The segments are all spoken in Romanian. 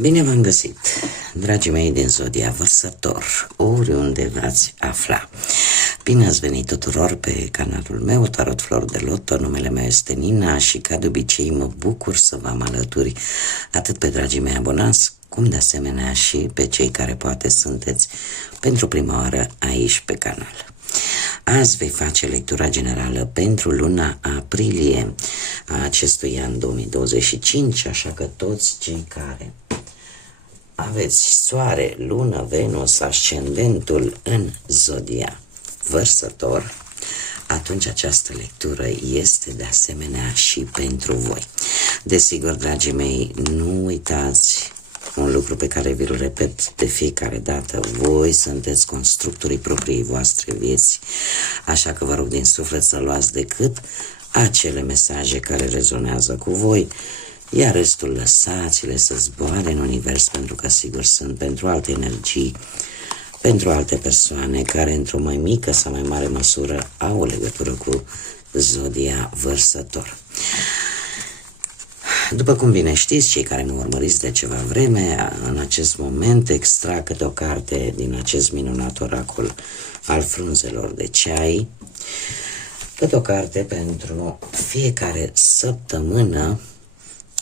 Bine v-am găsit, dragii mei din Zodia Vărsător, oriunde v-ați afla. Bine ați venit tuturor pe canalul meu, Tarot Flor de Loto. Numele meu este Nina și ca de obicei mă bucur să vă am alături atât pe dragii mei abonați, cum de asemenea și pe cei care poate sunteți pentru prima oară aici pe canal. Azi vei face lectura generală pentru luna aprilie a acestui an 2025, așa că toți cei care aveți soare, lună, Venus, ascendentul în Zodia Vărsător, atunci această lectură este de asemenea și pentru voi. Desigur, dragii mei, nu uitați un lucru pe care vi-l repet de fiecare dată: voi sunteți constructorii propriei voastre vieți, așa că vă rog din suflet să luați decât acele mesaje care rezonează cu voi, iar restul lăsați-le să zboare în univers, pentru că sigur sunt pentru alte energii, pentru alte persoane care într-o mai mică sau mai mare măsură au o legătură cu Zodia Vărsător. După cum bine știți, cei care mă urmăriți de ceva vreme, în acest moment extrag câte o carte din acest minunat oracol al frunzelor de ceai, câte o carte pentru fiecare săptămână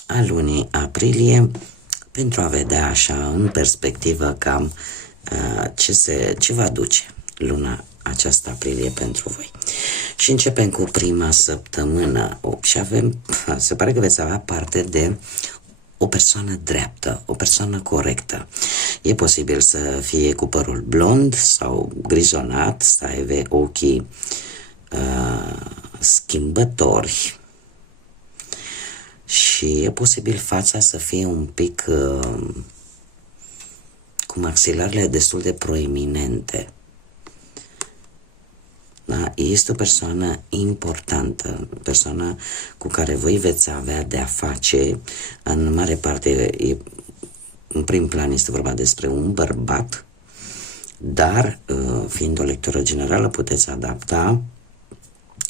a lunii aprilie, pentru a vedea așa în perspectivă cam ce va duce luna aceasta aprilie pentru voi. Și începem cu prima săptămână și se pare că veți avea parte de o persoană dreaptă, o persoană corectă. E posibil să fie cu părul blond sau grizonat, să aibă ochii schimbători și e posibil fața să fie un pic cu maxilarele destul de proeminente. Da? Este o persoană importantă, o persoană cu care voi veți avea de-a face. În mare parte, în prim plan este vorba despre un bărbat, dar fiind o lectură generală puteți adapta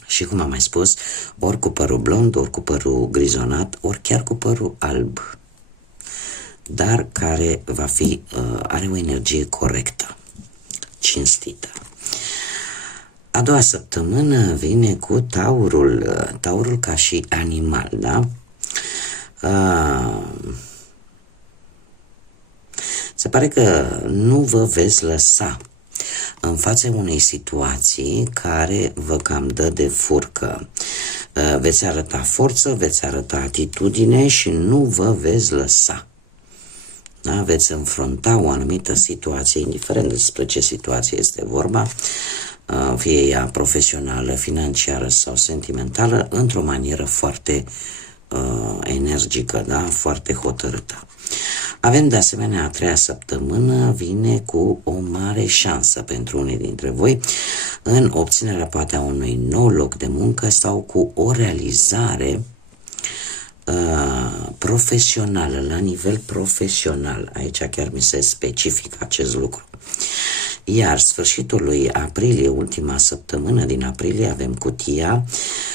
și, cum am mai spus, ori cu părul blond, ori cu părul grizonat, ori chiar cu părul alb, dar care are o energie corectă, cinstită. A doua săptămână vine cu taurul ca și animal, da? Se pare că nu vă veți lăsa în fața unei situații care vă cam dă de furcă. Veți arăta forță, veți arăta atitudine și nu vă veți lăsa. Da? Veți înfrunta o anumită situație, indiferent despre ce situație este vorba, fie ea profesională, financiară sau sentimentală, într-o manieră foarte energică, da? Foarte hotărâtă. Avem de asemenea a treia săptămână, vine cu o mare șansă pentru unii dintre voi în obținerea poate a unui nou loc de muncă sau cu o realizare profesională, la nivel profesional. Aici chiar mi se specifică acest lucru. Iar sfârșitul lui aprilie, ultima săptămână din aprilie, avem cutia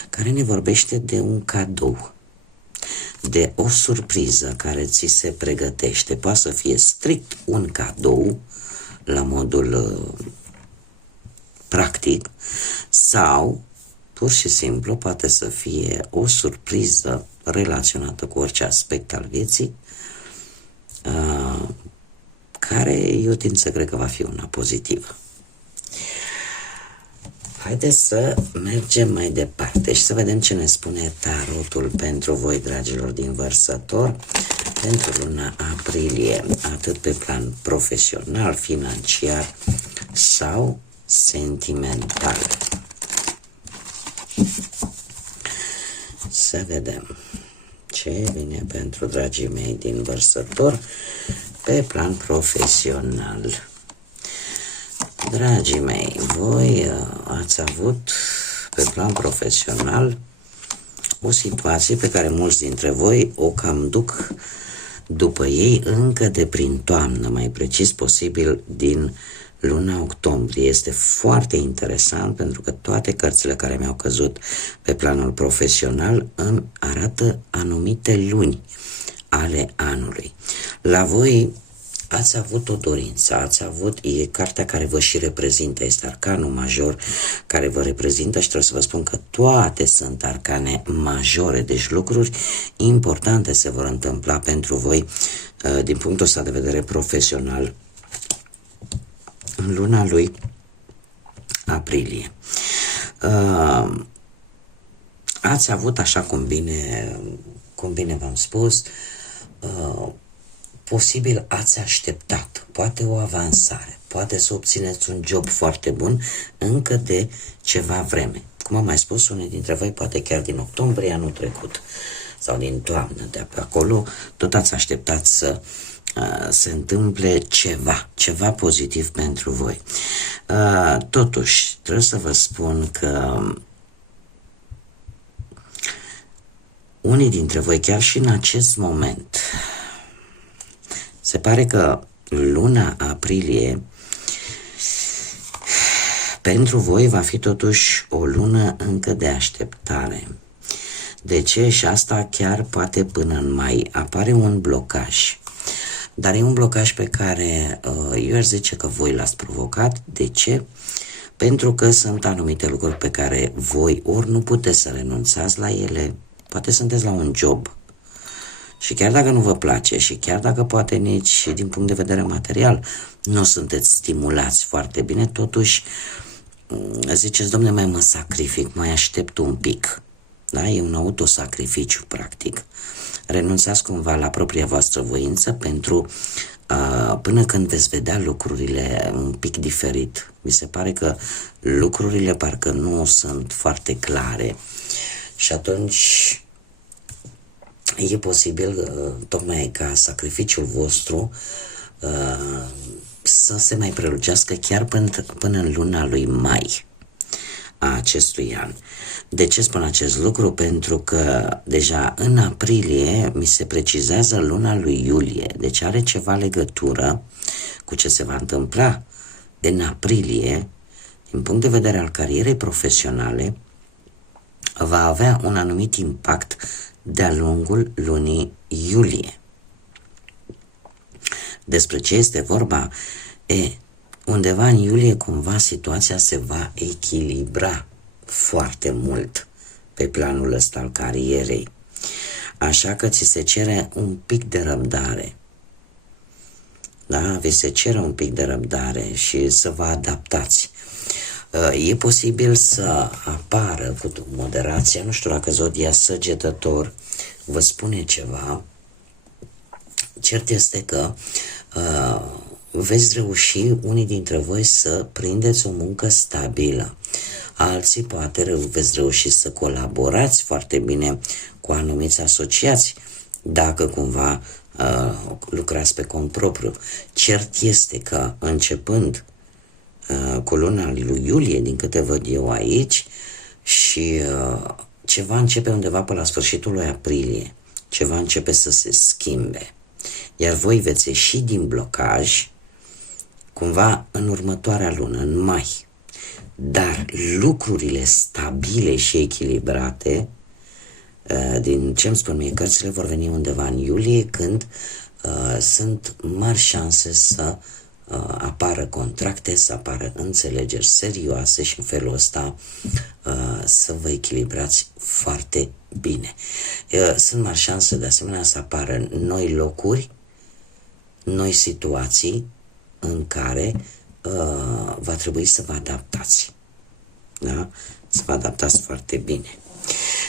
care ne vorbește de un cadou, de o surpriză care ți se pregătește. Poate să fie strict un cadou la modul practic sau pur și simplu poate să fie o surpriză relaționată cu orice aspect al vieții, care eu tind să cred că va fi una pozitivă. Haideți să mergem mai departe și să vedem ce ne spune tarotul pentru voi, dragilor din Vărsător, pentru luna aprilie, atât pe plan profesional, financiar sau sentimental. Să vedem ce vine pentru dragii mei din Vărsător pe plan profesional. Dragii mei, voi ați avut pe plan profesional o situație pe care mulți dintre voi o cam duc după ei încă de prin toamnă, mai precis posibil din luna octombrie. Este foarte interesant pentru că toate cărțile care mi-au căzut pe planul profesional îmi arată anumite luni ale anului. La voi ați avut o dorință, e cartea care vă și reprezintă, este arcanul major care vă reprezintă și trebuie să vă spun că toate sunt arcane majore, deci lucruri importante se vor întâmpla pentru voi din punctul ăsta de vedere profesional în luna lui aprilie. Ați avut, așa cum bine v-am spus, posibil ați așteptat, poate o avansare, poate să obțineți un job foarte bun încă de ceva vreme. Cum am mai spus, unii dintre voi poate chiar din octombrie anul trecut sau din toamnă, de pe acolo, tot ați așteptat să se întâmple ceva pozitiv pentru voi. Totuși, trebuie să vă spun că unii dintre voi, chiar și în acest moment, se pare că luna aprilie pentru voi va fi totuși o lună încă de așteptare. De ce? Și asta chiar poate până în mai. Apare un blocaj. Dar e un blocaj pe care eu aș zice că voi l-ați provocat. De ce? Pentru că sunt anumite lucruri pe care voi ori nu puteți să renunțați la ele, poate sunteți la un job și chiar dacă nu vă place și chiar dacă poate nici din punct de vedere material nu sunteți stimulați foarte bine, totuși ziceți, domne, mai mă sacrific, mai aștept un pic. Da? E un autosacrificiu, practic. Renunțați cumva la propria voastră voință pentru până când veți vedea lucrurile un pic diferit. Mi se pare că lucrurile parcă nu sunt foarte clare și atunci e posibil tocmai ca sacrificiul vostru să se mai prelungească chiar până în luna lui mai a acestui an. De ce spun acest lucru? Pentru că deja în aprilie mi se precizează luna lui iulie, deci are ceva legătură cu ce se va întâmpla în aprilie, din punct de vedere al carierei profesionale, va avea un anumit impact de-a lungul lunii iulie. Despre ce este vorba? Undeva în iulie cumva situația se va echilibra foarte mult pe planul ăsta al carierei. Așa că ți se cere un pic de răbdare. Da? Vi se cere un pic de răbdare și să vă adaptați. E posibil să apară cu moderație, nu știu dacă zodia Săgetător vă spune ceva. Cert este că veți reuși unii dintre voi să prindeți o muncă stabilă. Alții poate veți reuși să colaborați foarte bine cu anumiți asociați dacă cumva lucrați pe cont propriu. Cert este că începând cu luna lui iulie, din câte văd eu aici, și ceva începe undeva pe la sfârșitul lui aprilie, ceva începe să se schimbe. Iar voi veți ieși din blocaj cumva în următoarea lună, în mai. Dar lucrurile stabile și echilibrate, din ce îmi spun mie cărțile, vor veni undeva în iulie, când sunt mari șanse să apară contracte, să apară înțelegeri serioase și în felul ăsta să vă echilibrați foarte bine. Sunt mari șanse de asemenea să apară noi locuri, noi situații în care va trebui să vă adaptați. Da? Să vă adaptați foarte bine.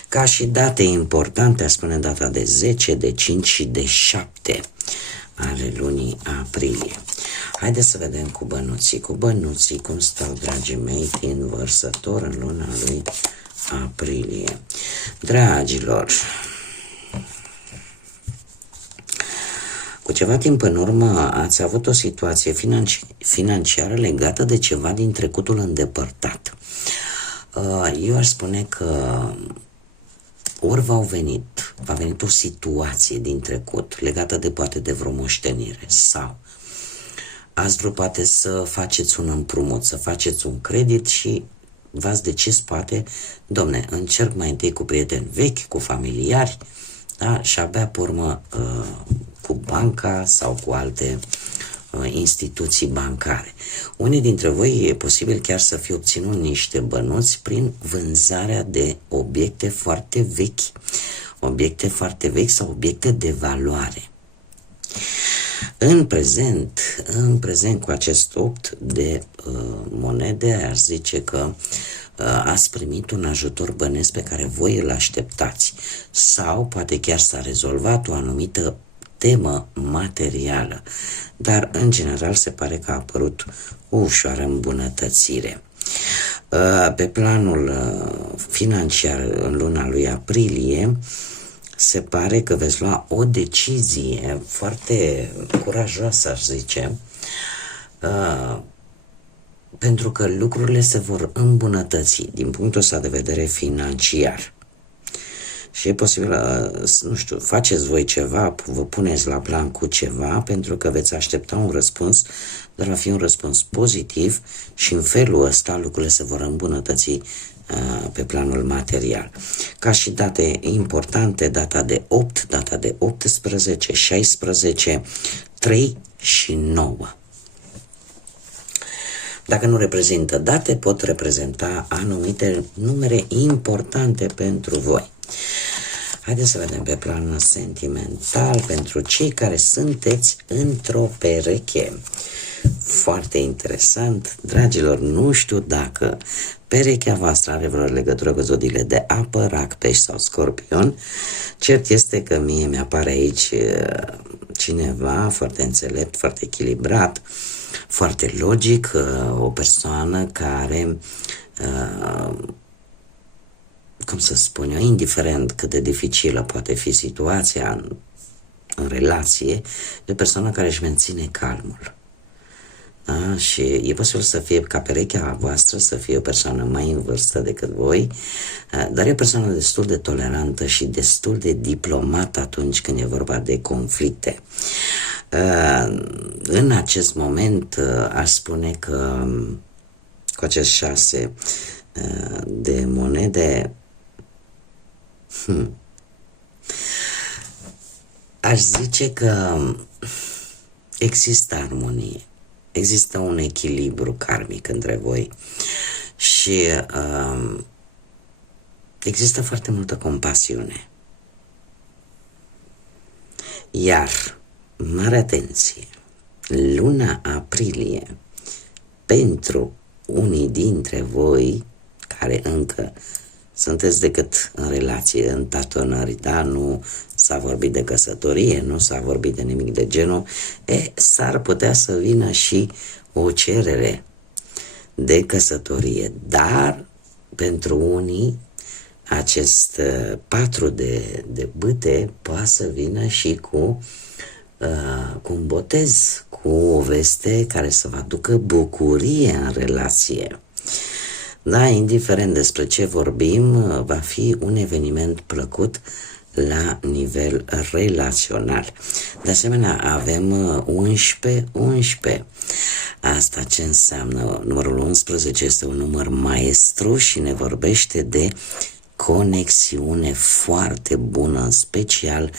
Ca și date importante, aș spune data de 10, de 5 și de 7 ale lunii aprilie. Haideți să vedem cu bănuții cum stau, dragii mei, din Vărsător în luna lui aprilie. Dragilor, cu ceva timp în urmă ați avut o situație financiară legată de ceva din trecutul îndepărtat. Eu aș spune că ori va venit o situație din trecut legată de poate de vreo moștenire sau ați vrut poate să faceți un împrumut, să faceți un credit și v-ați decis poate, domne, încerc mai întâi cu prieteni vechi, cu familiari, da? Și abia pe urmă cu banca sau cu alte instituții bancare. Unii dintre voi e posibil chiar să fi obținut niște bănuți prin vânzarea de obiecte foarte vechi sau obiecte de valoare. În prezent cu acest 8 de monede, aș zice că ați primit un ajutor bănesc pe care voi îl așteptați sau poate chiar s-a rezolvat o anumită temă materială, dar în general se pare că a apărut o ușoară îmbunătățire. Pe planul financiar, în luna lui aprilie, se pare că veți lua o decizie foarte curajoasă, aș zice, pentru că lucrurile se vor îmbunătăți din punctul ăsta de vedere financiar. Și e posibil, nu știu, faceți voi ceva, vă puneți la plan cu ceva, pentru că veți aștepta un răspuns, dar va fi un răspuns pozitiv și în felul ăsta lucrurile se vor îmbunătăți pe planul material. Ca și date importante, data de 8, data de 18, 16, 3 și 9. Dacă nu reprezintă date, pot reprezenta anumite numere importante pentru voi. Haideți să vedem pe plan sentimental pentru cei care sunteți într-o pereche. Foarte interesant, dragilor, nu știu dacă perechea voastră are vreo legătură cu zodiile de apă, rac, pești sau scorpion. Cert este că mie mi-apare aici cineva foarte înțelept, foarte echilibrat, foarte logic, o persoană care, cum să spun eu, indiferent cât de dificilă poate fi situația în relație, e o persoană care își menține calmul. Da? Și e posibil să fie ca perechea voastră, să fie o persoană mai în vârstă decât voi, dar e o persoană destul de tolerantă și destul de diplomată atunci când e vorba de conflicte. În acest moment aș spune că cu acest 6 de monede aș zice că există armonie, există un echilibru karmic între voi și există foarte multă compasiune. Iar, mare atenție, luna aprilie, pentru unii dintre voi care încă sunteți decât în relație, în tatonări, da? Nu s-a vorbit de căsătorie, nu s-a vorbit de nimic de genul, s-ar putea să vină și o cerere de căsătorie, dar pentru unii acest 4 de bâte poate să vină și cu un botez, cu o veste care să vă aducă bucurie în relație. Da, indiferent despre ce vorbim, va fi un eveniment plăcut la nivel relațional. De asemenea, avem 11. Asta ce înseamnă? Numărul 11 este un număr maestru și ne vorbește de conexiune foarte bună, în special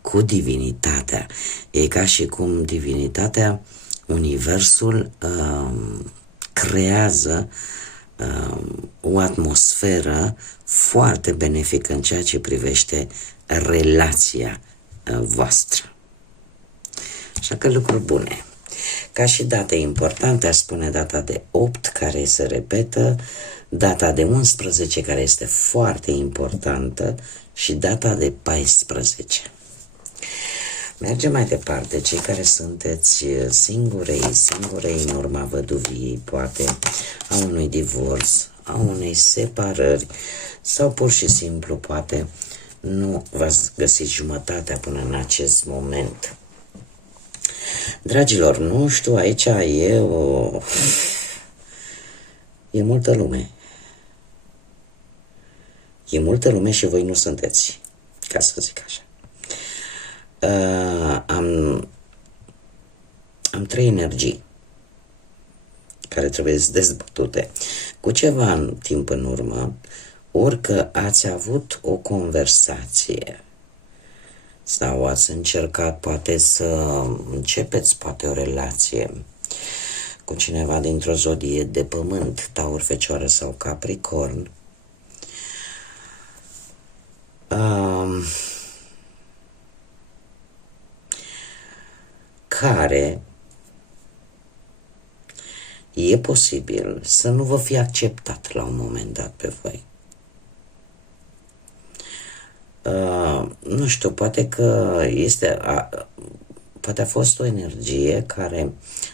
cu divinitatea. E ca și cum divinitatea, universul, creează o atmosferă foarte benefică în ceea ce privește relația voastră. Așa că lucruri bune. Ca și date importante, aș spune data de 8, care se repetă, data de 11, care este foarte importantă, și data de 14. Mergem mai departe, cei care sunteți singurei în urma văduviei, poate a unui divorț, a unei separări sau pur și simplu poate nu v-ați găsit jumătatea până în acest moment. Dragilor, nu știu, aici e multă lume. E multă lume și voi nu sunteți, ca să zic așa. Am 3 energii care trebuie dezbătute. Cu ceva în timp în urmă, orică ați avut o conversație sau ați încercat poate să începeți poate o relație cu cineva dintr-o zodie de pământ, Taur, Fecioară sau Capricorn, care e posibil să nu vă fie acceptat la un moment dat pe voi. Nu știu, poate că poate a fost o energie care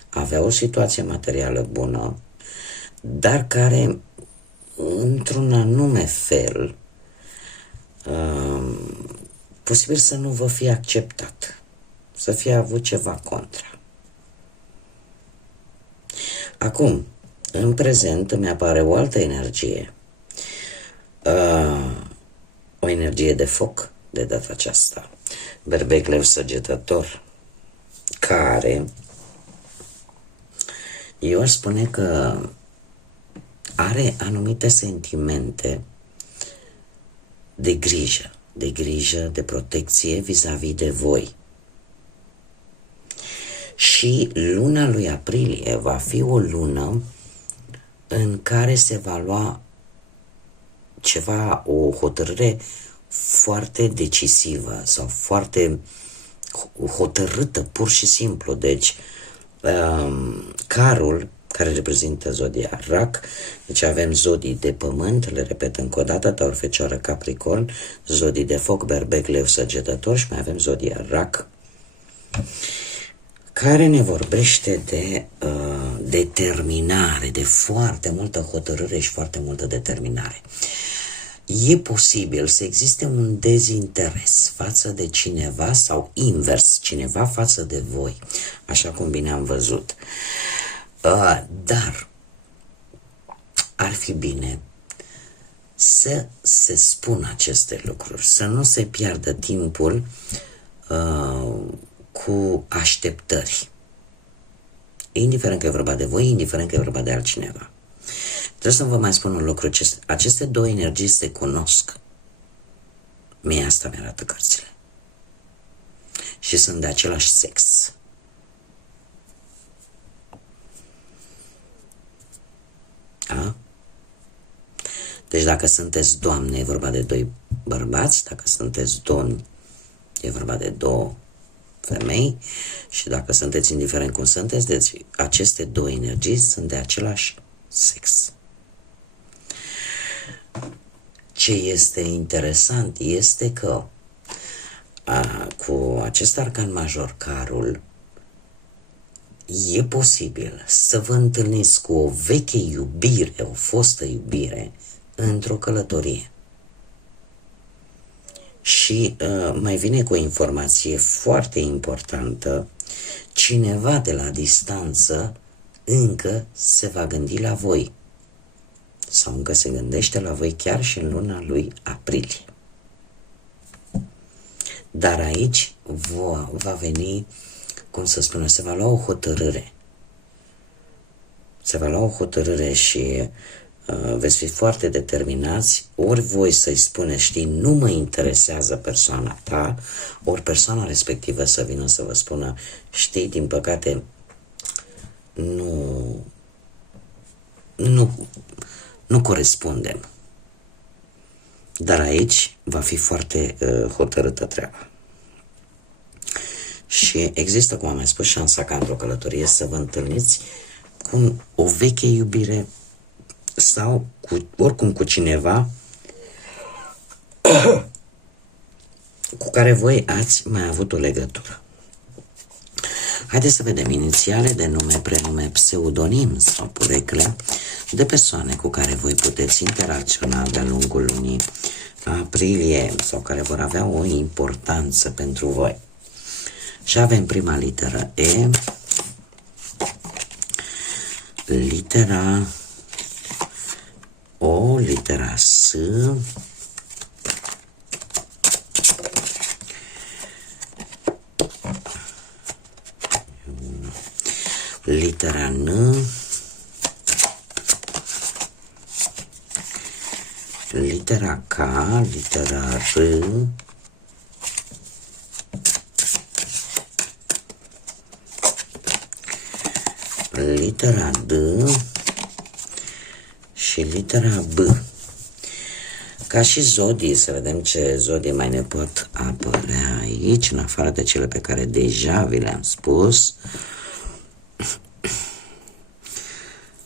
avea o situație materială bună, dar care, într-un anume fel, posibil să nu vă fie acceptat, să fie avut ceva contra. Acum, în prezent, îmi apare o altă energie, o energie de foc, de data aceasta, Berbec, Leu, Săgetător, care eu aș spune că are anumite sentimente de grijă, de protecție vis-a-vis de voi. Și luna lui aprilie va fi o lună în care se va lua o hotărâre foarte decisivă sau foarte hotărâtă, pur și simplu. Deci, carul, care reprezintă zodia Rac, deci avem zodii de pământ, le repet încă o dată, Taur, Fecioară, Capricorn, zodii de foc, Berbec, Leu, Săgetător, și mai avem zodia Rac, care ne vorbește de determinare, de foarte multă hotărâre și foarte multă determinare. E posibil să existe un dezinteres față de cineva sau invers, cineva față de voi, așa cum bine am văzut. Dar ar fi bine să se spună aceste lucruri, să nu se piardă timpul cu așteptări. Indiferent că e vorba de voi, indiferent că e vorba de altcineva. Trebuie să vă mai spun un lucru. Aceste două energii se cunosc. Mie asta mi-arată cărțile. Și sunt de același sex. A? Deci dacă sunteți doamne, e vorba de doi bărbați, dacă sunteți domni, e vorba de două femei, și dacă sunteți indiferent cum sunteți, deci aceste două energii sunt de același sex. Ce este interesant este că cu acest arcan major, carul, e posibil să vă întâlniți cu o veche iubire, o fostă iubire, într-o călătorie. Și mai vine cu o informație foarte importantă: cineva de la distanță încă se va gândi la voi, sau încă se gândește la voi chiar și în luna lui aprilie. Dar aici va veni, cum să spunem, se va lua o hotărâre. Se va lua o hotărâre și veți fi foarte determinați, ori voi să-i spuneți, știi, nu mă interesează persoana ta, ori persoana respectivă să vină să vă spună, știi, din păcate, nu corespundem. Dar aici va fi foarte hotărâtă treaba. Și există, cum am mai spus, șansa ca într-o călătorie să vă întâlniți cu o veche iubire sau oricum cu cineva cu care voi ați mai avut o legătură. Haideți să vedem inițiale de nume, prenume, pseudonim sau porecle de persoane cu care voi puteți interacționa de-a lungul lunii aprilie sau care vor avea o importanță pentru voi. Și avem prima literă E, litera O, litera S, litera N, litera K, litera R, litera D și litera B. Ca și zodii, să vedem ce zodii mai ne pot apărea aici, în afară de cele pe care deja vi le-am spus.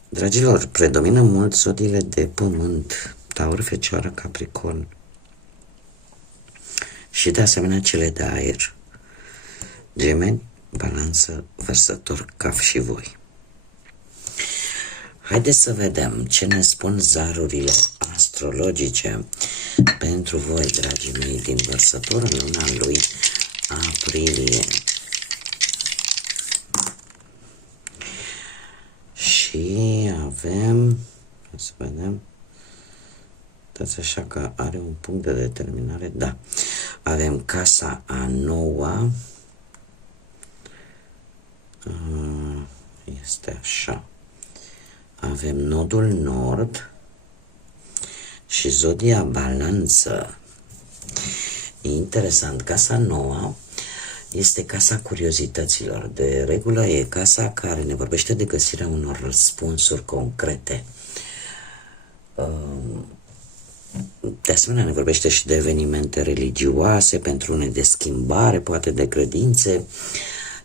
Dragilor, predomină mult zodiile de pământ, Taur, Fecioară, Capricorn și de asemenea cele de aer, Gemeni, Balanță, Vărsător, Cap și voi. Haideți să vedem ce ne spun zarurile astrologice pentru voi, dragii mei, din Vărsător în luna lui aprilie. Și avem, să vedem, dați așa că are un punct de determinare, da, avem casa a noua, este așa, avem nodul nord și zodia Balanță. E interesant, casa nouă este casa curiozităților. De regulă e casa care ne vorbește de găsirea unor răspunsuri concrete. De asemenea, ne vorbește și de evenimente religioase, pentru unele de schimbare, poate de credințe.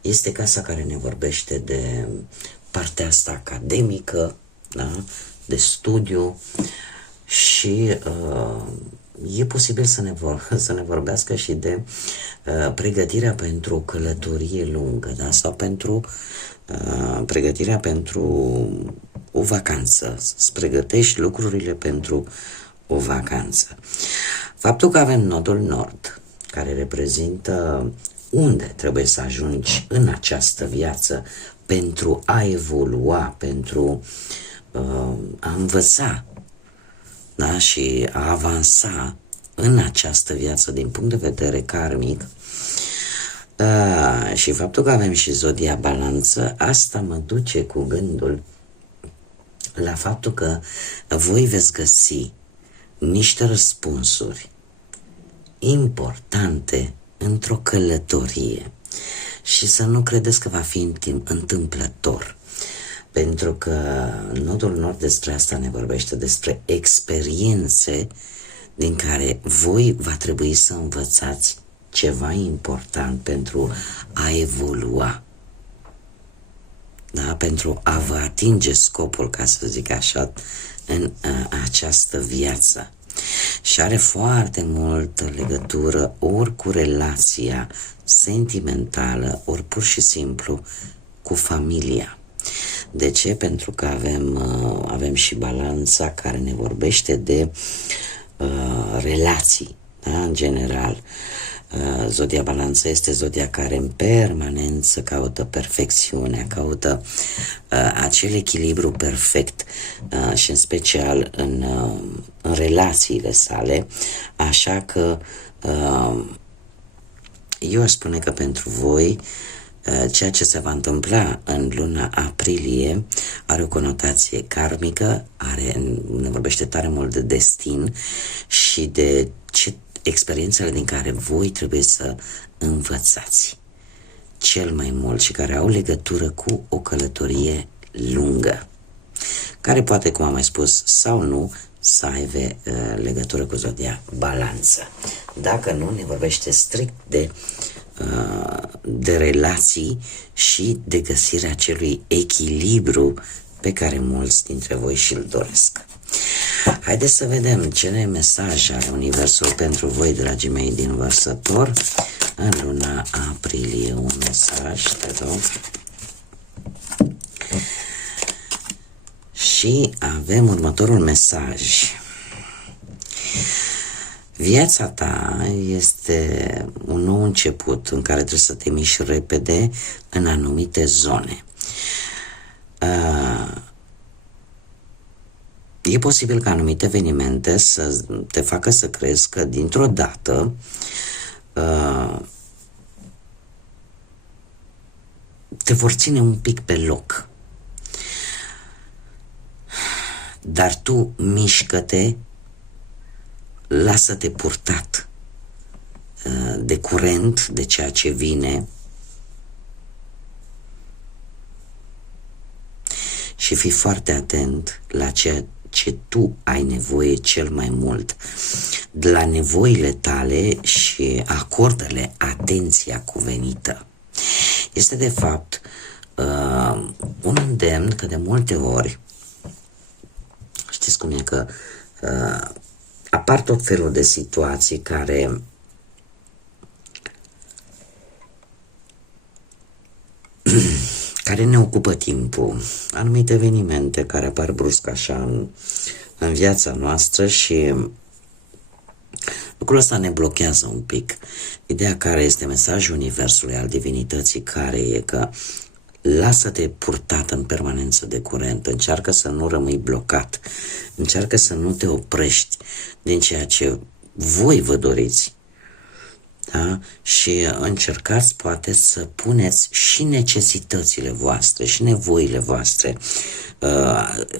Este casa care ne vorbește de partea asta academică, da? De studiu și e posibil să ne vorbească și de pregătirea pentru o călătorie lungă, da? Sau pentru pregătirea pentru o vacanță, să pregătești lucrurile pentru o vacanță. Faptul că avem nodul nord, care reprezintă unde trebuie să ajungi în această viață pentru a evolua, pentru a învăța, da? Și a avansa în această viață din punct de vedere karmic, și faptul că avem și zodia Balanță, asta mă duce cu gândul la faptul că voi veți găsi niște răspunsuri importante într-o călătorie și să nu credeți că va fi întâmplător, pentru că nodul nord despre asta ne vorbește, despre experiențe din care voi va trebui să învățați ceva important pentru a evolua, da? Pentru a vă atinge scopul, ca să zic așa, în această viață. Și are foarte multă legătură ori cu relația sentimentală, ori pur și simplu cu familia. De ce? Pentru că avem și Balanța care ne vorbește de relații, da? În general. Zodia Balanță este zodia care în permanență caută perfecțiunea, caută acel echilibru perfect și în special în relațiile sale, așa că eu aș spune că pentru voi ceea ce se va întâmpla în luna aprilie are o conotație karmică, ne vorbește tare mult de destin și de experiențele din care voi trebuie să învățați cel mai mult și care au legătură cu o călătorie lungă, care poate, cum am mai spus, sau nu, să aibă legătură cu zodia Balanță. Dacă nu, ne vorbește strict de relații și de găsirea acelui echilibru pe care mulți dintre voi și-l doresc. Haideți să vedem ce mesaj are Universul pentru voi, dragii mei, din Vărsător în luna aprilie. Un mesaj, te rog. Și avem următorul mesaj. Viața ta este un nou început în care trebuie să te miști repede în anumite zone. E posibil ca anumite evenimente să te facă să crezi că dintr-o dată te vor ține un pic pe loc. Dar tu mișcă-te, lasă-te purtat de curent, de ceea ce vine și fii foarte atent la ceea ce tu ai nevoie cel mai mult, la nevoile tale și acordă-le atenția cuvenită. Este de fapt un îndemn că de multe ori, știți cum e, că apar tot felul de situații care ne ocupă timpul, anumite evenimente care apar brusc așa în viața noastră și lucrul ăsta ne blochează un pic. Ideea care este mesajul Universului, al Divinității, care e că lasă-te purtat în permanență de curent, încearcă să nu rămâi blocat, încearcă să nu te oprești din ceea ce voi vă doriți. Da? Și încercați poate să puneți și necesitățile voastre, și nevoile voastre,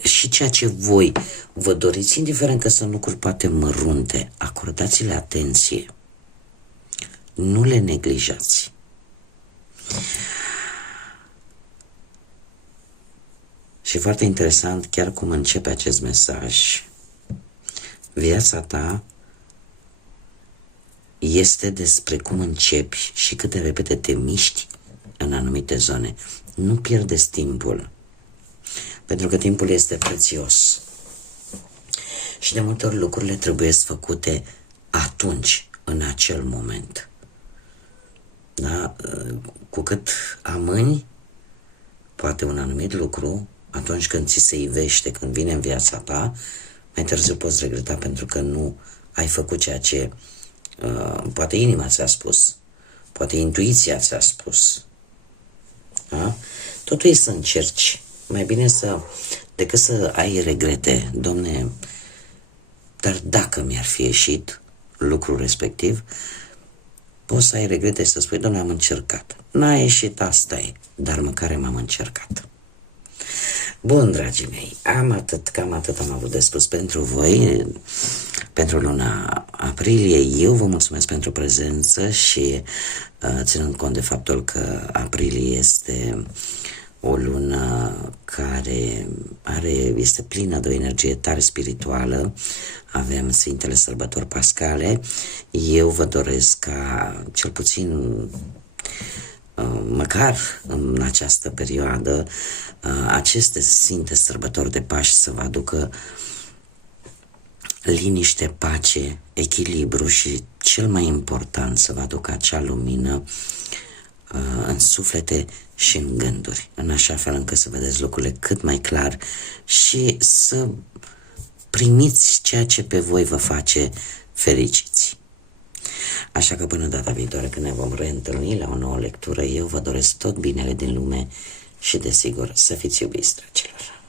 și ceea ce voi vă doriți, indiferent că sunt lucruri poate mărunte, acordați-le atenție. Nu le neglijați. Și foarte interesant, chiar cum începe acest mesaj, viața ta este despre cum începi și cât de repede te miști în anumite zone. Nu pierdeți timpul, pentru că timpul este prețios. Și de multe ori lucrurile trebuie făcute atunci, în acel moment. Da? Cu cât amâni poate un anumit lucru, atunci când ți se ivește, când vine în viața ta, mai târziu poți regreta pentru că nu ai făcut ceea ce poate inima ți-a spus, poate intuiția ți-a spus. Da? Totul e să încerci. Mai bine decât să ai regrete, Domne, dar dacă mi-ar fi ieșit lucrul respectiv, poți să ai regrete și să spui, Doamne, am încercat. N-a ieșit, asta e, dar măcar m-am încercat. Bun, dragii mei, cam atât am avut de spus pentru voi, pentru luna aprilie. Eu vă mulțumesc pentru prezență și ținând cont de faptul că aprilie este o lună care este plină de o energie tare spirituală, avem Sfintele Sărbători Pascale, eu vă doresc ca cel puțin măcar în această perioadă aceste Sfinte Sărbători de Paști să vă aducă liniște, pace, echilibru și cel mai important să vă aducă acea lumină în suflete și în gânduri, în așa fel încât să vedeți lucrurile cât mai clar și să primiți ceea ce pe voi vă face fericiți. Așa că până data viitoare când ne vom reîntâlni la o nouă lectură, eu vă doresc tot binele din lume și desigur să fiți iubiți, dragilor.